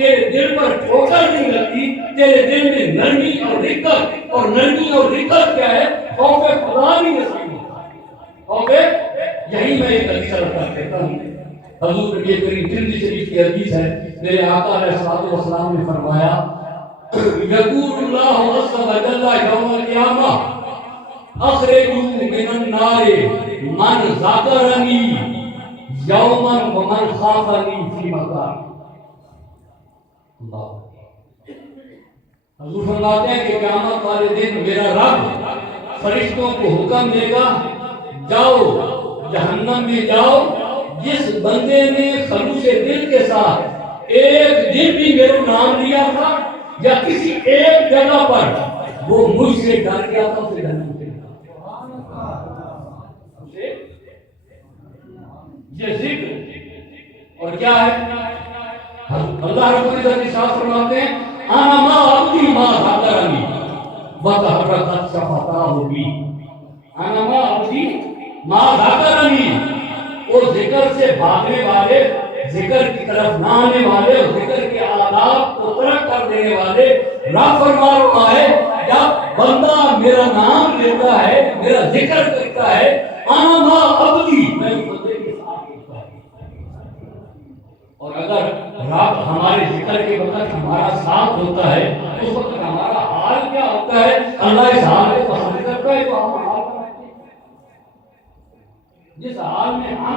تیرے دل پر ٹھوکر نہیں لگتی، تیرے دل میں نرمی اور رقت، اور نرمی اور رقت کیا ہے؟ خوف خدا بھی نصیب ہوتا ہے۔ خوف، یہی میں ایک حدیث رکھتا کہتا ہوں، حضور نبی کریم ترمذی شریف کی حدیث ہے، میرے آقا علیہ الصلوۃ والسلام نے فرمایا یقول اللہ عز وجل یوم القیامہ اخرجوا من النار من ذکرنی یوما ومن خافنی فی مکان۔ حضور فرماتے ہیں کہ قیامت والے دن میرا رب فرشتوں کو حکم دے گا، جاؤ جہنم میں جاؤ، جس بندے نے خلوص دل کے ساتھ ایک دن بھی میرا نام لیا تھا یا کسی ایک جگہ پر وہ مجھ سے ڈر گیا تھا، اسے جہنم سے یہ ذکر اور کیا ہے؟ اللہ رب العزت ارشاد فرماتے ہیں انا ما عبدی ما ذکرنی وتحرکت شفتاہ بی، انا ما عبدی ما ذکرنی، وہ ذکر سے بھاگنے والے، ذکر کی طرف نہ آنے والے، ذکر کے آداب کو ترک کر دینے والے، رب فرما رہا ہے جب بندہ میرا نام لیتا ہے، میرا ذکر کرتا ہے، انا ما عبدی، میں اس بندے کے ساتھ ہوتا ہے۔ اور اگر رب ہمارے ذکر کے وقت ہمارا ساتھ ہوتا ہے، اس وقت ہمارا حال کیا ہوتا ہے؟ اللہ اس حال کو پسند کرتا ہے تو ہم حال کرتے ہیں، جس حال میں ہم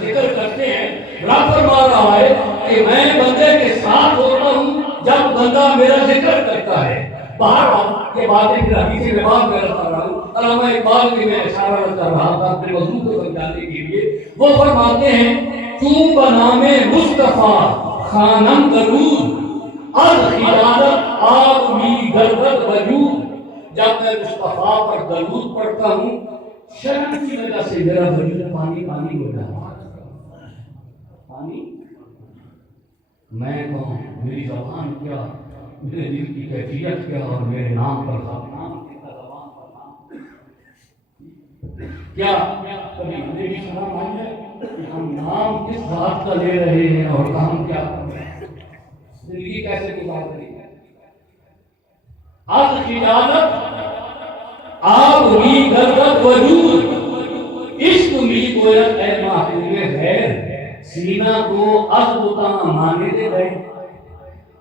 ذکر کرتے ہیں، رب فرما رہا ہے کہ میں بندے کے ساتھ ہوتا ہوں جب بندہ میرا ذکر کرتا ہے۔ بہرحال یہ باتیں پھر حدیث میں بات کر رہا ہوں، علامہ اقبال کی میں اشارہ کر رہا تھا اپنے موضوع کو سمجھانے کے لیے۔ وہ فرماتے ہیں چوں بنام مصطفیٰ خانم درود از خیالت آب می گردد وجود، جب میں مصطفیٰ پر درود پڑھتا ہوں شرم کی وجہ سے میرا وجود پانی پانی ہو جاتا ہے۔ پانی، میں کون، میری زبان کیا، میرے دل کی کیفیت کیا، اور میرے نام پر نام کیا، زبان پر نام کیا، کبھی ہمیں بھی شرم آئی ہے کہ ہم نام کس بات کا لے رہے ہیں اور کام کیا کر رہے ہیں، زندگی کیسے گزار رہی ہے۔ از خیالت آپ می گردد وجود، عشق می گوید اے محبوب خیر، سینہ کو از بتاں مانے دے گئے۔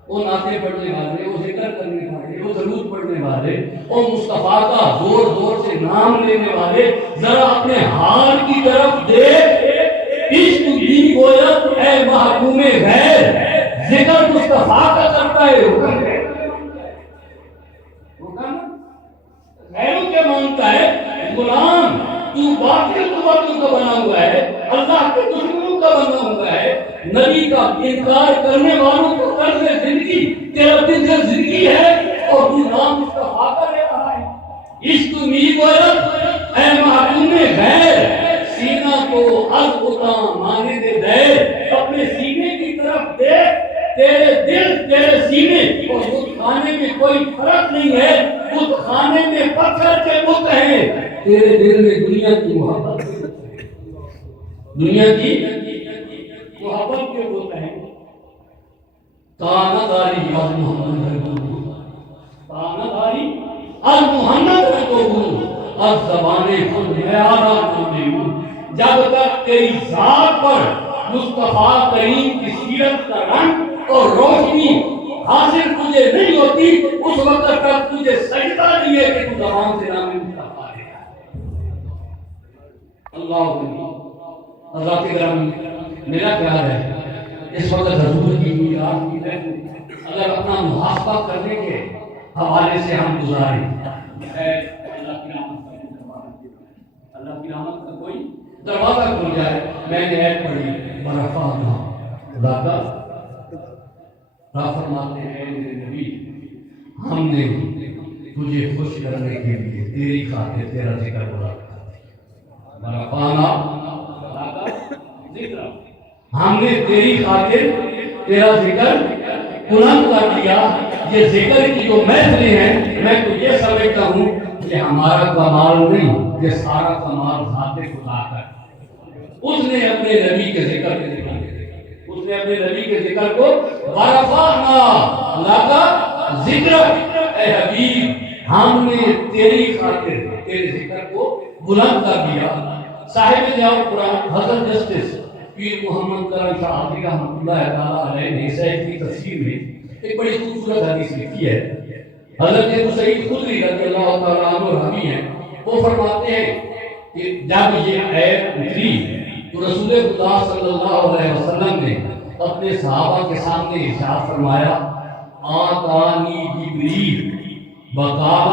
وہ نعتیں پڑھنے والے، وہ ذکر کرنے والے، وہ درود پڑھنے والے، وہ مصطفیٰ کا زور زور سے نام لینے والے، ذرا اپنے حال کی طرف دیکھ، عشق می گوید اے محبوب خیر، ذکر مصطفیٰ کا کرتا ہے، حکم ہے، غیروں کے مانتا ہے، غلام تو باطل قوتوں کا بنا ہوا ہے، اللہ کے دشمنوں کا بنا ہوا ہے، نبی کا انکار کرنے والوں کو طرز زندگی تیرا طرز زندگی ہے، اور تو نام مصطفیٰ کا لے رہا ہے۔ عشق می گوید اے محبوب خیر، سینہ کو از بتاں مانے دے دے، اپنے سینے کی طرف دیکھ، تیرے دل تیرے سینے اور بت خانے میں کوئی فرق نہیں ہے، بت خانے میں پتھر کے بت ہیں، تیرے دل میں دنیا کی محبت، دنیا کی محبت کے بت ہیں۔ تانہ-داری از محمد رسول، تانہ-داری از محمد رسول، از زبان خود میں آرام نہیں، جب تک تیری ذات پر مصطفیٰ کریم کی سیرت کا رنگ اور روشنی حاصل تجھے نہیں ہوتی، اس وقت تک تجھے سجدہ نہیں ہے کہ تو زبان سے نام مصطفیٰ لے۔ اللہ کے گرامی، میرا خیال ہے اس وقت حضور کی میلاد کی محفل اگر اپنا محاسبہ کرنے کے حوالے سے ہم گزاریں، اللہ کی رحمت کا کوئی دروازہ کھل جائے۔ میں نے ایک پڑھی برفانا خدا کا، رب فرماتے ہیں میرے نبی، ہم نے تجھے خوش کرنے کے لیے تیری خاطر تیرا ذکر بولا تھا، برفانا خدا کا ذکر، ہم نے تیری خاطر تیرا ذکر بلند کر دیا۔ یہ ذکر کی جو محفلیں ہیں، میں تو یہ سمجھتا ہوں کہ ہمارا کمال نہیں، یہ سارا کمال ذات خدا کا ہے۔ اس نے اپنے نبی کے ذکر کو ورفعنا لک ذکرک، اے حبیب ہم نے تیری خاطر تیرے ذکر کو بلند کر دیا۔ صاحب ضیاء القرآن حضرت جسٹس پیر محمد کرم شاہ قادری رحمۃ اللہ تعالیٰ علیہ نے صحیح کی تفسیر میں ایک بڑی خوبصورت حدیث لکھی ہے۔ حضرت ابو سعید خدری رضی اللہ تعالیٰ عنہ راوی ہیں، وہ فرماتے ہیں کہ جب یہ آیت اتری تو رسول خدا صلی اللہ علیہ وسلم نے اپنے صحابہ کے سامنے ارشاد فرمایا، آتانی جبریل وقال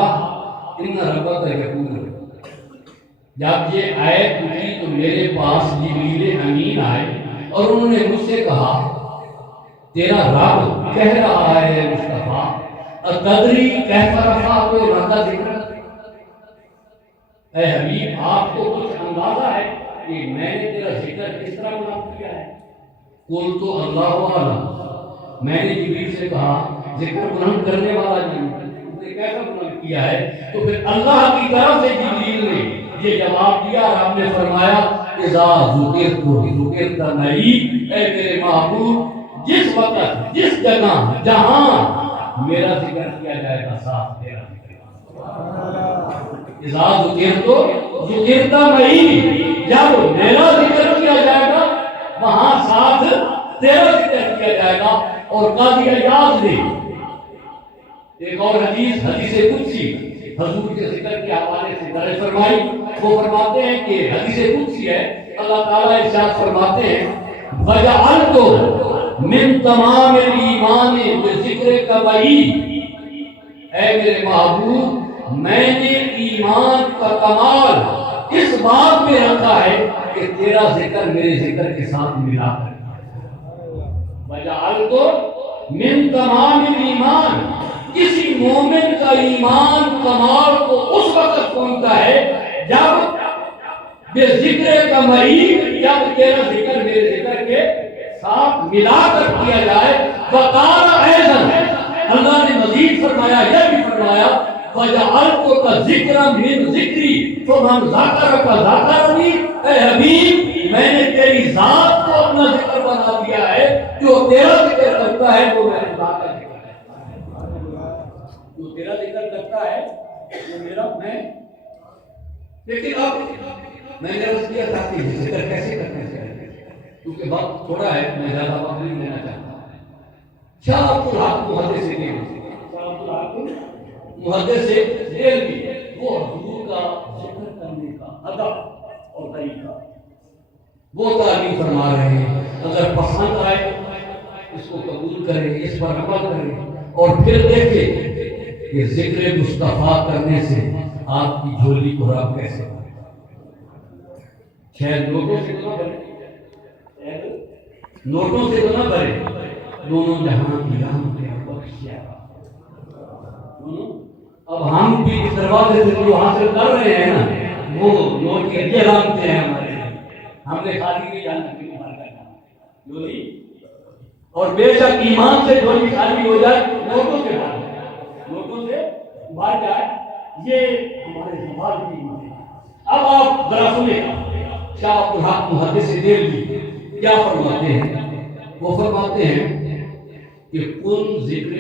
ان ربک یقول۔ جب یہ آیت اتری تو میرے پاس جبریل امین آئے اور انہوں نے مجھ سے کہا، تیرا رب کہہ رہا ہے مصطفیٰ اتدری کیف رفعت لک ذکرک، اے حبیب آپ کو کچھ اندازہ ہے کہ میں نے تیرا ذکر کس طرح بلند کیا ہے؟ قلت اللہ اعلم، میں نے جبریل سے کہا ذکر بلند کرنے والا نہیں، اس نے کیسا بلند کیا ہے؟ تو پھر اللہ کی طرف سے جبریل نے یہ جواب دیا اور آپ نے فرمایا اذا ذکرت معی، اے میرے محبوب جس وقت جس جگہ جہاں میرا ذکر کیا جائے گا ساتھ تیرا ذکر۔ اذا ذکرت معی، جب میرا ذکر کیا جائے گا وہاں ساتھ تیرا ذکر کیا جائے گا۔ اور قاضی عیاض نے ایک اور حدیث قدسی حضور کے ذکر کے حوالے سے درج فرمائی، وہ فرماتے ہیں کہ حدیث قدسی ہے، اللہ تعالیٰ ارشاد فرماتے ہیں وَجَعَلْتُ مِن تَمَامِ الْإِيمَانِ بِذِكْرِكَ مَعِي، اے میرے محبوب میں نے ایمان کا کمال اس بات میں رکھا ہے کہ تیرا ذکر میرے ذکر کے ساتھ ملا کر۔ وَجَعَلْتُ مِن تَمَامِ الْإِيمَانِ، کسی مومن کا ایمان کمال کو اس وقت پہنچتا ہے جب بے ذکر کا معی، جب تیرا ذکر میرے ذکر کے ساتھ ملا کر کیا جائے۔ وقال ایضاً، اللہ نے مزید فرمایا، یہ بھی فرمایا وَجَعَلْتُكَ ذِكْرًا مِنْ ذِكْرِي فَمَنْ ذَكَرَكَ ذَكَرَنِي، اے حبیب میں نے تیری ذات کو اپنا ذکر بنا دیا ہے، جو تیرا ذکر کرتا ہے وہ میرے ذات کا ذکر ہے، جو تیرا ذکر کرتا ہے وہ میرا میں۔ لیکن اب میں نے اس کیا تھا کہ ذکر کیسے کرنا چاہیے، کیونکہ وقت تھوڑا ہے، میں زیادہ وقت نہیں دینا چاہتا۔ شاہ عبدالحق محدث دہلوی وہ حضور کا ذکر کرنے کا ادب اور طریقہ وہ تعلیم فرما رہے ہیں۔ اگر پسند آئے اس کو قبول کریں، اس پر عمل کریں، اور پھر دیکھیں کہ ذکر مصطفیٰ کرنے سے آپ کی جھولی کو رب کیسے بھرے۔ شاید نوٹوں سے تو نہ بھرے، نوٹوں سے تو نہ بھرے، دونوں جہاں کی رحمتیں بخشیا۔ اب ہم بھی اس دروازے سے جو حاصل کر رہے ہیں نا، وہ نوٹ کے لیے رحمتیں ہیں ہمارے، ہم نے خالی نہیں جانا کہ ہمارا کرنا جولی، اور بے شک ایمان سے جولی خالی ہو جائے، نوٹوں سے بھر جائے، یہ ہمارے زوال کی ایمان ہے۔ اب آپ ذرا سنیں شاہ عبدالحق محدث دہلوی کیا فرماتے ہیں۔ وہ فرماتے ہیں کہ کن ذکر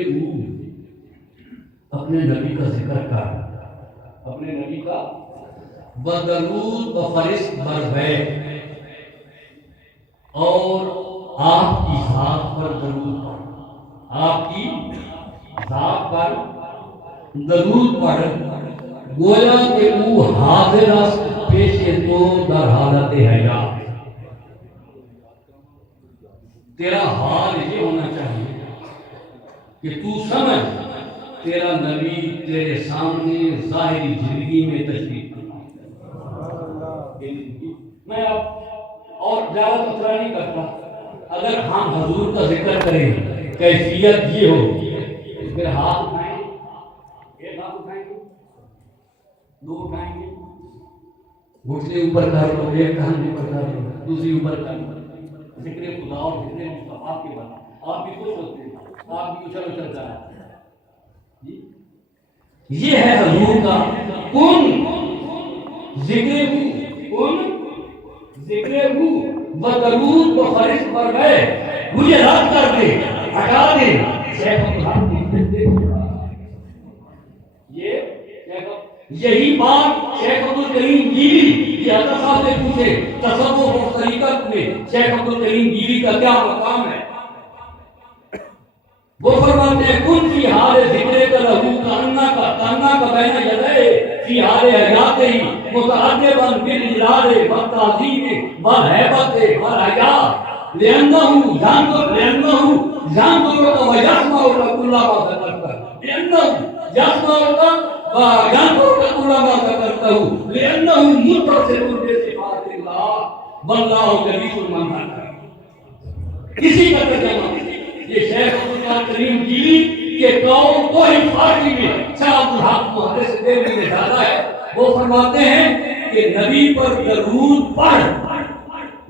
اپنے نبی کا ذکر کر، اپنے نبی کا بدرود بفرست بربے، اور آپ کی ذات پر درود پڑھ، آپ کی ذات پر درود پڑھ، گویا کہ وہ حاضر است پیش تو در حالت حیات۔ تیرا حال یہ ہونا چاہیے کہ تو سمجھ تیرا نبی تیرے سامنے ظاہری زندگی میں تشریف لاتا۔ میں اب اور زیادہ تذکرہ نہیں کرتا، اگر ہم حضور کا ذکر کریں کیفیت یہ ہو، پھر ہاتھ اٹھائیں، ایک ہاتھ اٹھائیں گے، دو اٹھائیں گے، گھٹنے اوپر کر لو، ایک کان اوپر کر لو، دوسری اوپر کر لو، ذکر خدا اور ذکر مصطفیٰ کے بعد آپ بھی خوش ہوتے ہیں، آپ بھی اچھل اچھل جا رہے ہیں۔ یہ ہے حضور کا کن ذکر بدرود و فرش پر گئے، مجھے رد کر دے ہٹا دیں. شیخ یہی بات شیخ عبد الکریم جیلی یہ حضرت صاحب سے پوچھے تصوف اور طریقت میں شیخ عبد الکریم جیلی کا کیا مقام ہے. وہ فرماتے ہیں کن فی حال ذکر کا لہو کاننا کا بین یدے فی حال حیات ہی متعدبا بالاجلال والتعظیم والہیبت والحیا لأنہ ينظر ويسمع كل ما ذكرته لأنه يسمع وينظر كل ما ذكرته لأنه متصل بصفات الله والله جليل المنهج. اسی کا ترجمہ یہ شیخ عبد الکریم جیلی کے قول کو ہی فارسی میں شاہ عبد الحق محدث دہلوی نے ڈالا ہے. وہ فرماتے ہیں کہ نبی پر درود پڑھ,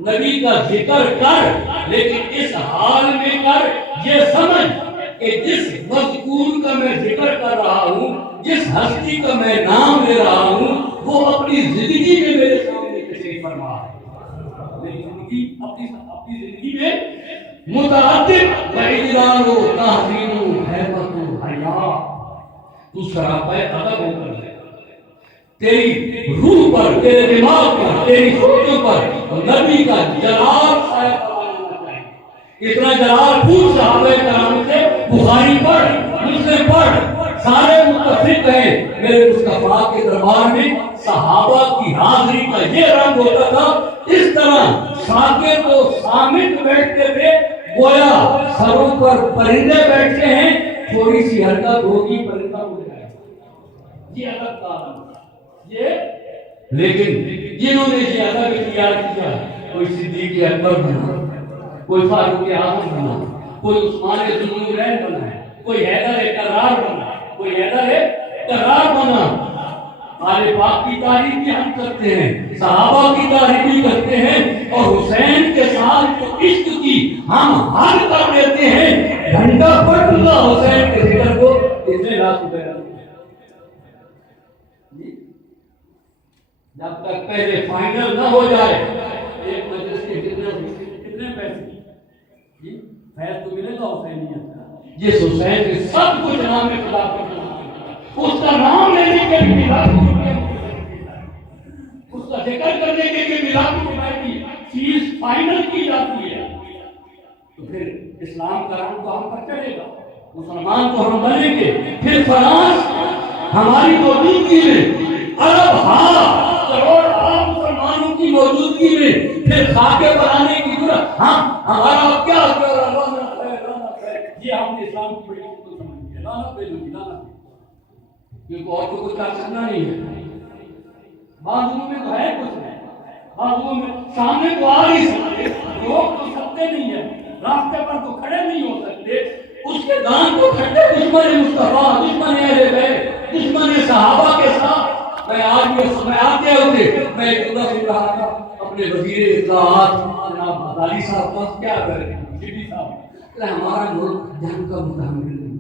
نبی کا ذکر کر, لیکن اس حال میں کر یہ سمجھ کہ جس مذکور کا میں ذکر کر رہا ہوں, جس ہستی کا میں نام لے رہا ہوں, وہ اپنی زندگی میں میرے سامنے تشریف فرما ہے. اپنی زندگی میں متعدد اجلال و تحسین و حیبت و حیا تو سراپا ادب ہو کر لے. تیری روح پر, تیرے دماغ پر, تیری سوچوں پر نبی کا جلال سایہ ہونا چاہیے. اتنا جلال پوچھ صحابہ کرام سے بخاری پڑھ, مسلم پڑھ, سارے متفق ہیں میرے مصطفیٰ کے دربار میں صحابہ کی حاضری کا یہ رنگ ہوتا تھا. اس طرح ساکت و صامت بیٹھتے تھے گویا سروں پر پرندے بیٹھتے ہیں, تھوڑی سی حرکت ہوگی پرندہ اڑ جائے. یہ ادب کا یہ, لیکن جنہوں نے یہ ادب اختیار کیا, کوئی صدیق اکبر بنا, کوئی فاروق اعظم بنا, کوئی عثمان ذو النورین بنا, کوئی حیدر کرار بنا, کوئی حیدر کرار بنا. آل پاک کی تعریف بھی ہم کرتے ہیں, صحابہ کی تعریف بھی کرتے ہیں, اور حسین کے ساتھ جو عشق کی ہم حل کر دیتے ہیں. گھنٹہ پڑھ اللہ حسین کے ذکر کو اتنے لاکھ روپے جب تک پہلے فائنل نہ ہو جائے. ایک مجلس کے کتنے پیسے فیض تو ملے گا حسینیت. جس حسین کے سب کچھ نام خدا پر اس کا نام لینے کے لیے اس کا ذکر کرنے کے لیے میلاد روپے کی فیس فائنل کی جاتی ہے. تو پھر اسلام کا رنگ تو ہم پر چڑھے گا, مسلمان تو ہم بنیں گے. پھر فرانس ہماری موجودگی میں, عرب کروڑ مسلمانوں کی موجودگی میں پھر خاکے بنانے کی ضرورت. ہمارا کیا یہ ہم نے اسلام کی بڑی سمجھ لیا. کیونکہ اور تو کچھ کر سکنا نہیں ہے. بازو میں تو ہے کچھ نہیں, بازو میں سامنے تو آ نہیں سکتے, لوگ تو سکتے نہیں ہیں, راستے پر تو کھڑے نہیں ہو سکتے. اس کے دان کو کھڑے دشمن مصطفیٰ, دشمن اہل بیت, دشمن صحابہ کے ساتھ. میں آج میں آتے ہوتے میں خدا سن رہا تھا اپنے وزیر اطلاعات جناب عدالی صاحب پاس کیا کر رہے ہیں جی صاحب, ہمارا ملک جنگ کا متحمل نہیں,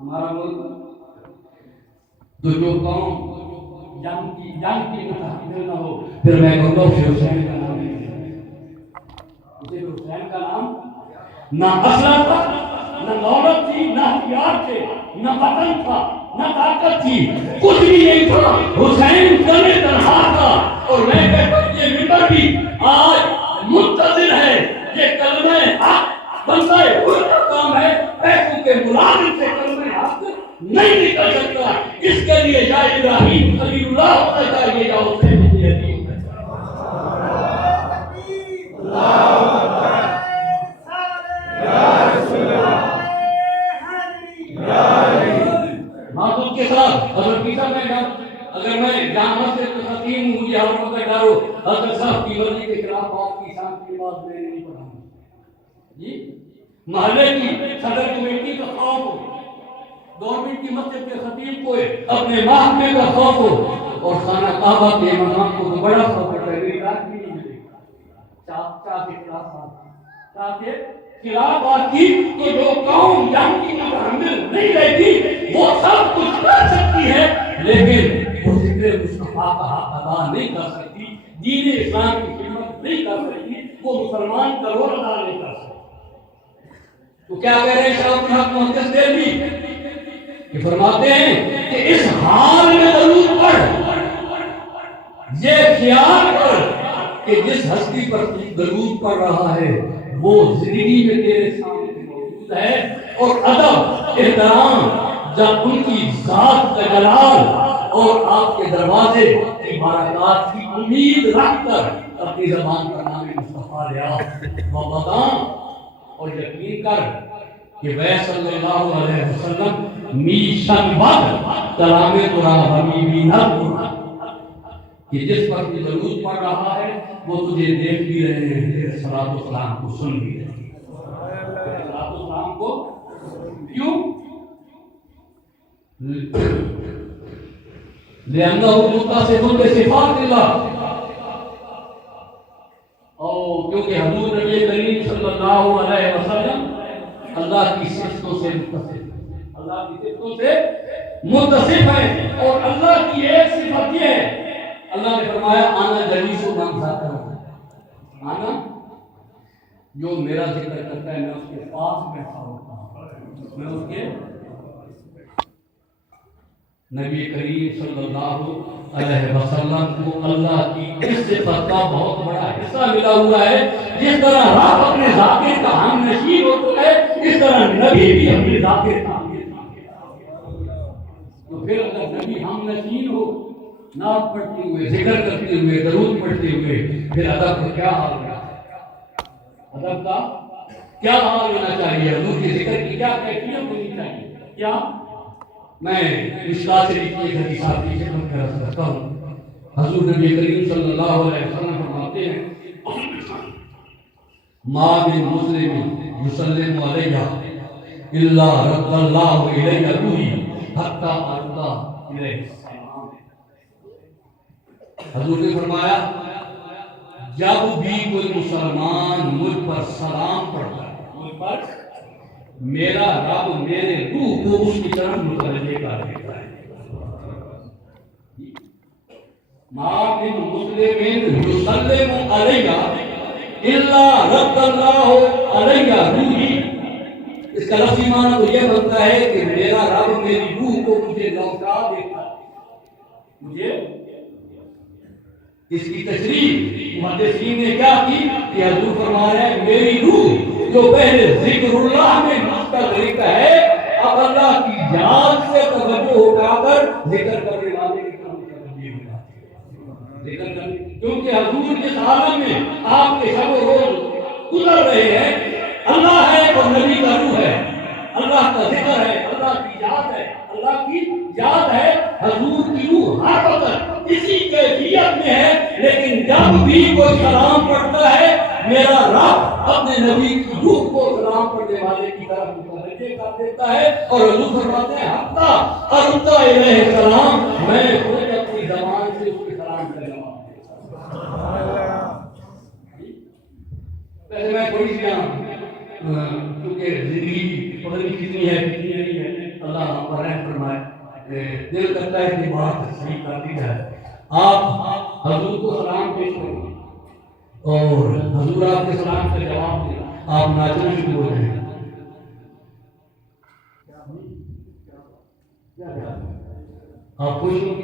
ہمارا ملک تو جو قوم جنگ کی متحمل نہ ہو. پھر میں کہوں گا حسین کا نام حسین کا نام نہ اسلحہ تھا, نہ دولت تھی, نہ ہتھیار تھے, نہ وطن تھا, نہ طاقت تھی, کچھ بھی نہیں تھا. حسین تنے تنہا تھا. اور میں کہتا ہوں یہ ممبر بھی آج منتظر ہے, یہ کلمہ حق بندہ حق کا کام ہے. پیسوں کے ملازم سے کلمہ حق نہیں نکل سکتا. اس کے لیے یا ابراہیم خلیل اللہ ہونا چاہیے یا حسین بن علی ہونا معذور کے ساتھ. حضرت پیسا اگر میں جامع سے خطیب ہوں, مجھے ہر وقت ڈر ہو حضرت صاحب کی مرضی کے خلاف بات کی شان کی بات میں نہیں پڑھاؤں جی. محلے کی صدر کمیٹی کا خوف ہو, گورنمنٹ کی مسجد کے خطیب کو اپنے محکمے کا خوف ہو, اور خانہ کعبہ کے امام کو تو بڑا خوف ہے. میری رات بھی نہیں ملے گا چاہ کے خلاف بات کی تو جو قوم جنگ کی متحمل نہیں رہتی وہ سب کچھ کر سکتی ہے, لیکن وہ ذکر مصطفیٰ کا حق ادا نہیں کر سکتی, دین اسلام کی خدمت نہیں کر سکتی, وہ مسلمان کا رول ادا نہیں کر سکتی. تو کیا کہہ رہے ہیں شاہ عبد الحق محدث دہلوی؟ یہ فرماتے ہیں کہ اس حال میں درود پڑھ، یہ خیال کر کہ جس ہستی پر درود پڑھ رہا ہے وہ زندگی میں تیرے سامنے موجود ہے، اور ادب احترام جب ان کی ذات کا جلال اور آپ کے دروازے کی برکات کی امید رکھ کر اپنی زبان پر نام مصطفیٰ لیا وہ بتا اور یقین کر کہ وہ صلی اللہ علیہ وسلم میشن بد کلام ترا حبیبی نہ کہ جس پر تو درود پڑھ رہا ہے وہ تجھے دیکھ بھی رہے ہیں، تیرے صلاۃ و سلام کو سن بھی رہے ہیں، صلاۃ و سلام کو کیوں؟ لأنه متصف بصفات اللہ، اور کیونکہ حضور نبی کریم صلی اللہ علیہ وسلم اللہ کی صفتوں سے متصف ہے، اللہ کی صفتوں سے متصف ہے، اور اللہ کی ایک صفت یہ ہے، اللہ نے فرمایا آنا جلیس و من ذکر، آنا جو میرا ذکر کرتا ہے میں اس کے پاس بیٹھا ہوتا ہوں، میں اس کے نبی کریم صلی اللہ علیہ وسلم کو اللہ کی اس صفت کا بہت بڑا حصہ ملا ہوا ہے۔ جس طرح رب اپنے ذاکر کا ہم نشین ہوتا ہے اس طرح نبی بھی اپنے ذاکر کا ہم نشین ہے۔ تو پھر اگر نبی ہم نشین ہو، نعت پڑھتے ہوئے، ذکر کرتے ہوئے، درود پڑھتے ہوئے، پھر ادب کا کیا حال ہونا چاہیے؟ ادب کا کیا حال ہونا چاہیے؟ حضور کے ذکر کی کیا کیفیت ہونی چاہیے؟ کیا میں مشکات شریف کی ایک حدیث آپ کی خدمت میں عرض کرتا ہوں۔ حضور نبی کریم صلی اللہ علیہ وسلم فرماتے ہیں ما من مسلم یسلم علیہ الا رد اللہ الیہ روحی حتی ارضا الیہ السلام۔ حضور نے فرمایا جب بھی کوئی مسلمان مجھ پر سلام پڑھتا ہے، مجھ پر میرا رب میرے روح کو اس کی طرف متوجہ کر دیتا ہے۔ ما من مسلم یسلم علیہ الا رد اللہ علیہ روحی، اس کا لفظی معنی تو یہ بنتا ہے کہ میرا رب میری روح کو مجھے لوٹا دیتا ہے۔ مجھے اس کی تشریح محدثین نے کیا کی کہ حضور فرما رہے ہیں میری روح جو پہلے ذکر اللہ میں مستغرق ہے اب اللہ کی یاد سے توجہ اٹھا کر ذکر کرنے والے کی طرف متوجہ ہو جاتی ہے۔ ذکر کرنے کیونکہ حضور جس عالم میں آپ کے شب و روز گزر رہے ہیں اللہ ہے اور نبی کا روح ہے، اللہ کا ذکر ہے، اللہ کی یاد ہے، اللہ کی یاد ہے۔ حضور کی روح ہر وقت اسی کیفیت میں ہے، لیکن جب بھی کوئی سلام پڑھتا ہے میرا رب اپنے نبی کی روح کو سلام پڑھنے والے کی طرف متوجہ کر دیتا ہے، اور حضور فرماتے ہیں حتی ارضا الیہ السلام، میں خود اپنی زبان سے اس کے سلام کا جواب دیتا ہوں۔ ویسے میں تھوڑی سی کیونکہ زندگی پتہ نہیں کتنی ہے کتنی نہیں ہے، اللہ ہم پر رحم فرمائے، دل کرتا ہے کہ بات صحیح کر دی جائے۔ آپ حضور کو سلام پیش کریں اور حضور آپ کے سلام کا جواب دیں، آپ ناچنا شروع ہو جائیں۔ آپ خوش ہو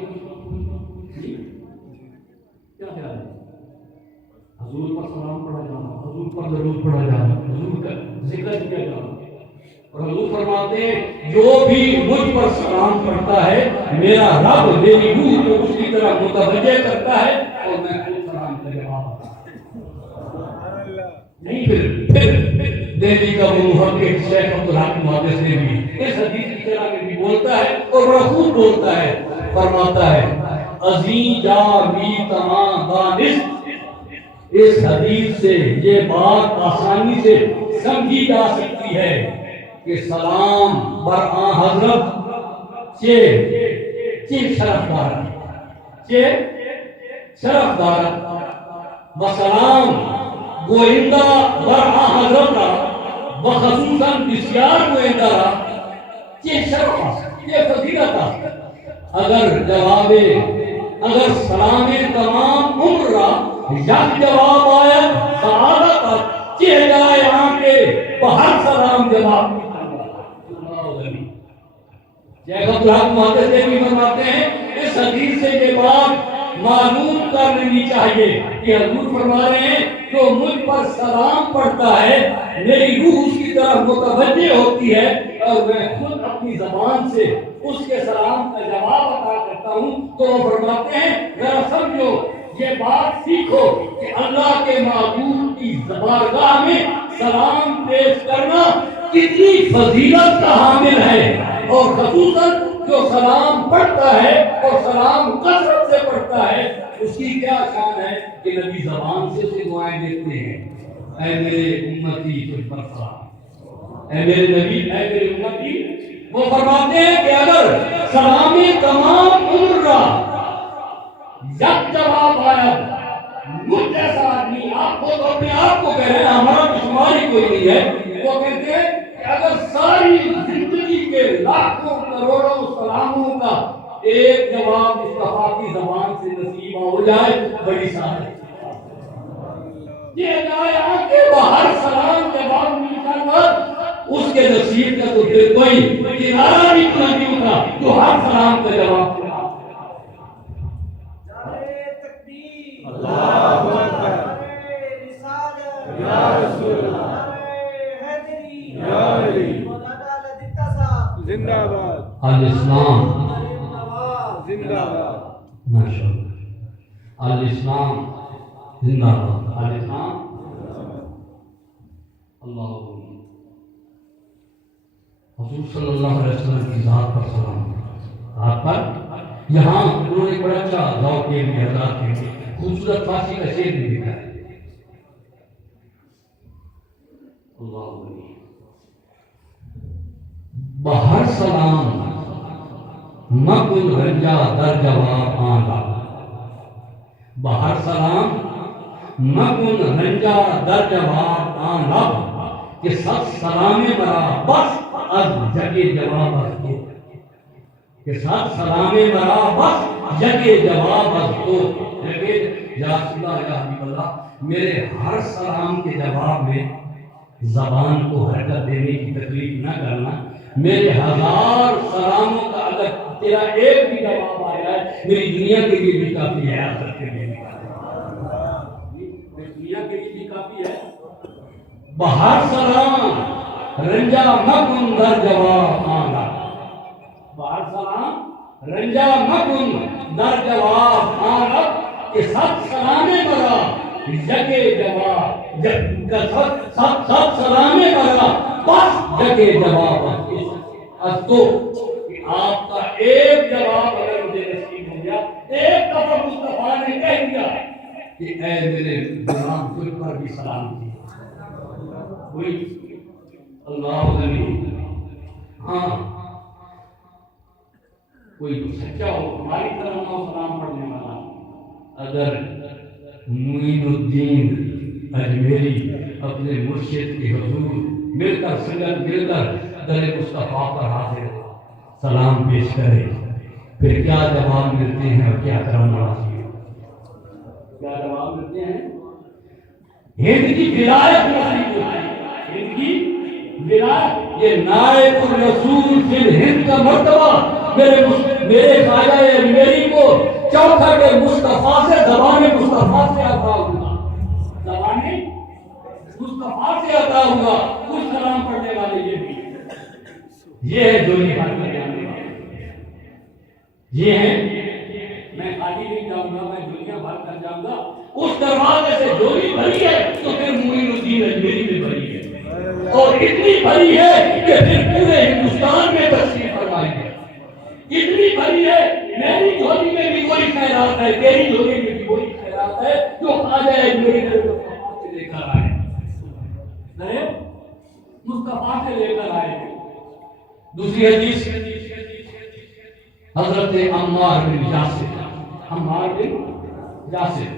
کیا خیال ہے؟ حضور پر سلام پڑھا جانا، حضور پر درود پڑھا جانا، حضور کا ذکر کیا جانا، اور حضور فرماتے ہیں جو بھی مجھ پر سلام پڑھتا ہے میرا رب میری روح کو اس کی طرح متوجہ کرتا ہے اور میں خود سلام کا جواب نہیں۔ پھر دہلی کا وہ محقق شیخ عبد الحق محدث نے بھی اس حدیث کی طرح میں بھی بولتا ہے اور بڑا خوب بولتا ہے، فرماتا ہے عظیم جا بھی تمام دانش، اس حدیث سے یہ بات آسانی سے سمجھی جا سکتی ہے کہ سلام بر آن حضرت شرف دارت و سلام گوئندہ بر آن حضرت و خصوصاً بسیار گوئندہ شرف یہ فضیلت اگر سلام تمام عمر یک جواب آیا سعادت چہ جائے آنکھے بہر سلام جواب شیخ عبدالحق محدث بھی فرماتے ہیں اس حدیث سے یہ بات معلوم کر لینی چاہیے کہ حضور فرما رہے ہیں جو مجھ پر سلام پڑھتا ہے میری روح اس کی طرف متوجہ ہوتی ہے اور میں خود اپنی زبان سے اس کے سلام کا جواب عطا کرتا ہوں تو وہ فرماتے ہیں ذرا سمجھو یہ بات سیکھو کہ اللہ کے معبود کی بارگاہ میں سلام پیش کرنا کتنی فضیلت کا حامل ہے اور خصوصاً جو سلام پڑھتا ہے اور سلام کثرت سے پڑھتا ہے اس کی کیا شان ہے کہ نبی زبان سے اسے دعائیں دیتے ہیں اے میرے امتی تجھ پر سلام اے میرے نبی اے میرے امتی وہ فرماتے ہیں کہ اگر سلام تمام عمر کا یک جواب آیا مجھ جیسا آدمی آپ کو تو اپنے آپ کو کہہ رہے ہیں ہمارا شماری کوئی نہیں ہے وہ کہتے ہیں کہ اگر ساری زندگی کے لاکھوں کروڑوں سلاموں کا ایک جواب مصطفیٰ کی زبان سے نصیب ہو جائے بڑی سعادت یہ جائے کہ باہر سلام جواب ملتا اس کے نصیب کا تو پھر کوئی کنارہ نہیں پہنچی ہوگا جو ہر سلام کا جواب زندہ باد الاسلام زندہ باد ماشاءاللہ الاسلام زندہ باد الاسلام اللہ حضور صلی اللہ علیہ وسلم کی ذات پر سلام آپ پر یہاں انہوں نے بڑا اچھا ذوق کے لیے حضرات کے لیے خوبصورت فارسی کا شعر بھی لکھا ہے اللہ بہر سلام مکن رنجا در جواب آنگا بہر سلام مکن رنجا در جواب آنگا کہ سب سلام مرا بس از جگہ جواب از تو کہ سب سلام مرا بس جگہ جواب از تو یا اللہ یا حبیب اللہ میرے ہر سلام کے جواب میں زبان کو حرکت دینے کی تکلیف نہ کرنا میرے ہزار سلاموں کا اگر تیرا ایک بھی جواب آیا ہے میری دنیا کے لیے بھی کافی ہے آخرت کے لیے بھی کافی میری دنیا کے لیے بھی کافی ہے بہر سلام رنجا مکن در جواب آنگا بہر سلام رنجا مکن در جواب آنگا کہ سب سلامے مرا جگہ جواب سب سلامے مرا بس جگہ جواب از تو کہ آپ کا ایک جواب اگر مجھے نصیب ہو گیا ایک دفعہ مصطفیٰ نے کہہ دیا کہ اے میرے غلام تجھ پر بھی سلام کی کوئی اللہ علیہ ہاں کوئی تو سچا ہو ہماری طرح نہ سلام پڑھنے والا اگر معین الدین اجمیری اپنے مرشد کے حضور مل کر سنگت مل کر در مصطفیٰ پر حاضر سلام پیش کرے پھر کیا جواب ملتے ہیں اور کیا کرم نوازی کیا جواب ملتے ہیں ہند کی ولایت نصیب ہوتی ہے ہند کی ولایت یہ نائب الرسول فی الہند کا مرتبہ میرے خواجہ اجمیری کو چوتھا کے مصطفیٰ سے زبان مصطفیٰ سے عطا ہوگا زبان مصطفیٰ سے عطا ہوگا کچھ سلام پڑھنے والے یہ بھی یہ ہے دنیا بھر میں جانے والے یہ ہے میں خالی نہیں جاؤں گا میں دنیا بھر کر جاؤں گا اس دروازے سے جوڑی بھری ہے تو پھر معین الدین اجمیری بھی بھری ہے اور اتنی بھری ہے کہ پھر پورے ہندوستان میں تشریف فرمائیں گے اتنی بھری ہے میری جھولی میں بھی وہی خیرات ہے تیری جھولی میں بھی وہی خیرات ہے جو خواجہ اجمیری نے لے کر آئے مصطفیٰ سے لے کر آئے دوسری حدیث حضرت عمار بن یاسر